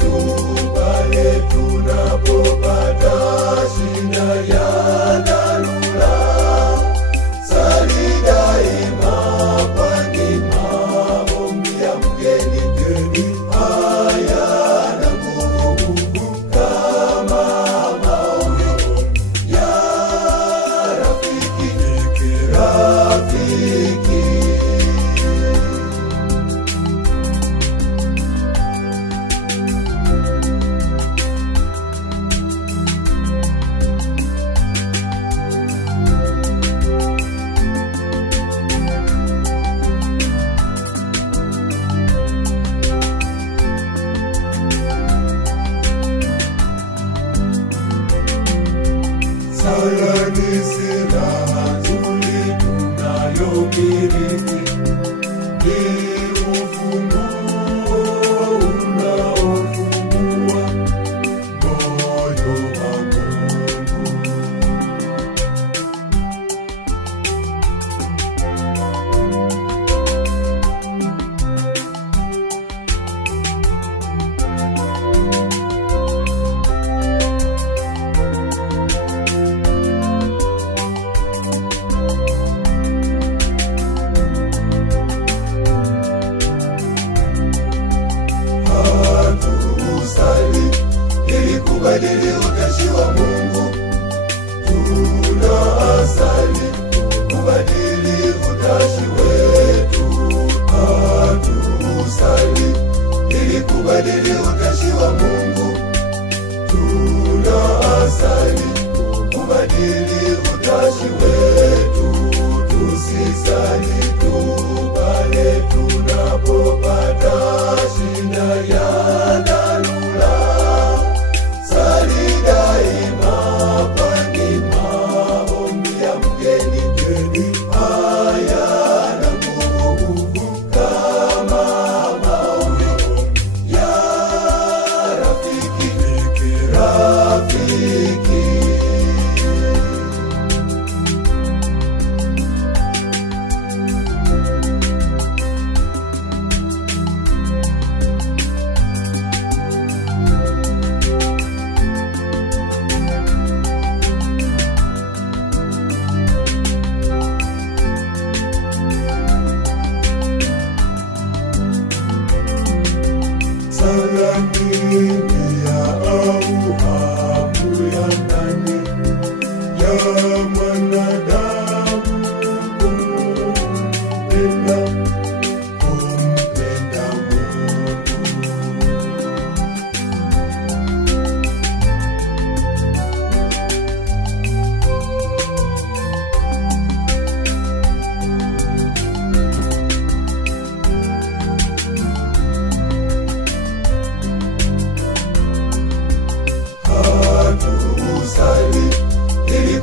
tu pale tunapopata shida ya dharura. Sali daima kwani maombi ya mgeni hayana nguvu kama maombi ya rafiki. Sala ni silaha nzuri tunayomiliki, ni ufunguo unaofungua moyo wa Mungu. Kubadili utashi wa Mungu, tunaasali kubadili utashi wetu. Hatusali ili kubadili utashi wa Mungu, tunaasali kubadili utashi wetu. Tusisali tu pale tunapopata shida ya dharura. Sali daima kwani maombi ya mgeni hayana nguvu kama maombi ya rafiki. Sala kimya au hamu ya ndani ya mwanadamu kumpenda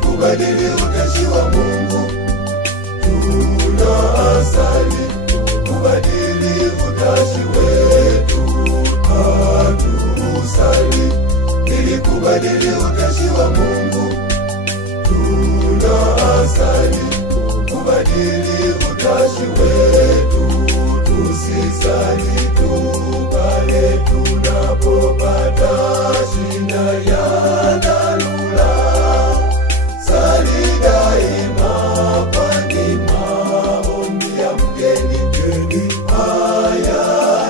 kubadili utashi wa Mungu, tunaasali kubadili utashi wetu. Hatusali ili kubadili utashi wa Mungu, tunaasali kubadili utashi wetu. Tusisali tu pale tunapopata shida ya dharura. Sali daima kwani maombi ya mgeni hayana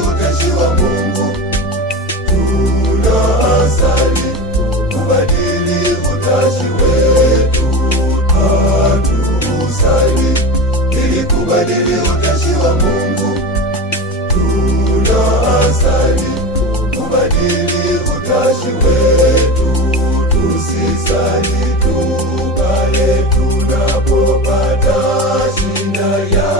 utashi wa Mungu. Tunasali kubadili utashi wetu. Hatusali ili kubadili utashi wa Mungu. Tunasali kubadili utashi wetu. Tusisali tu pale tunapopata shida ya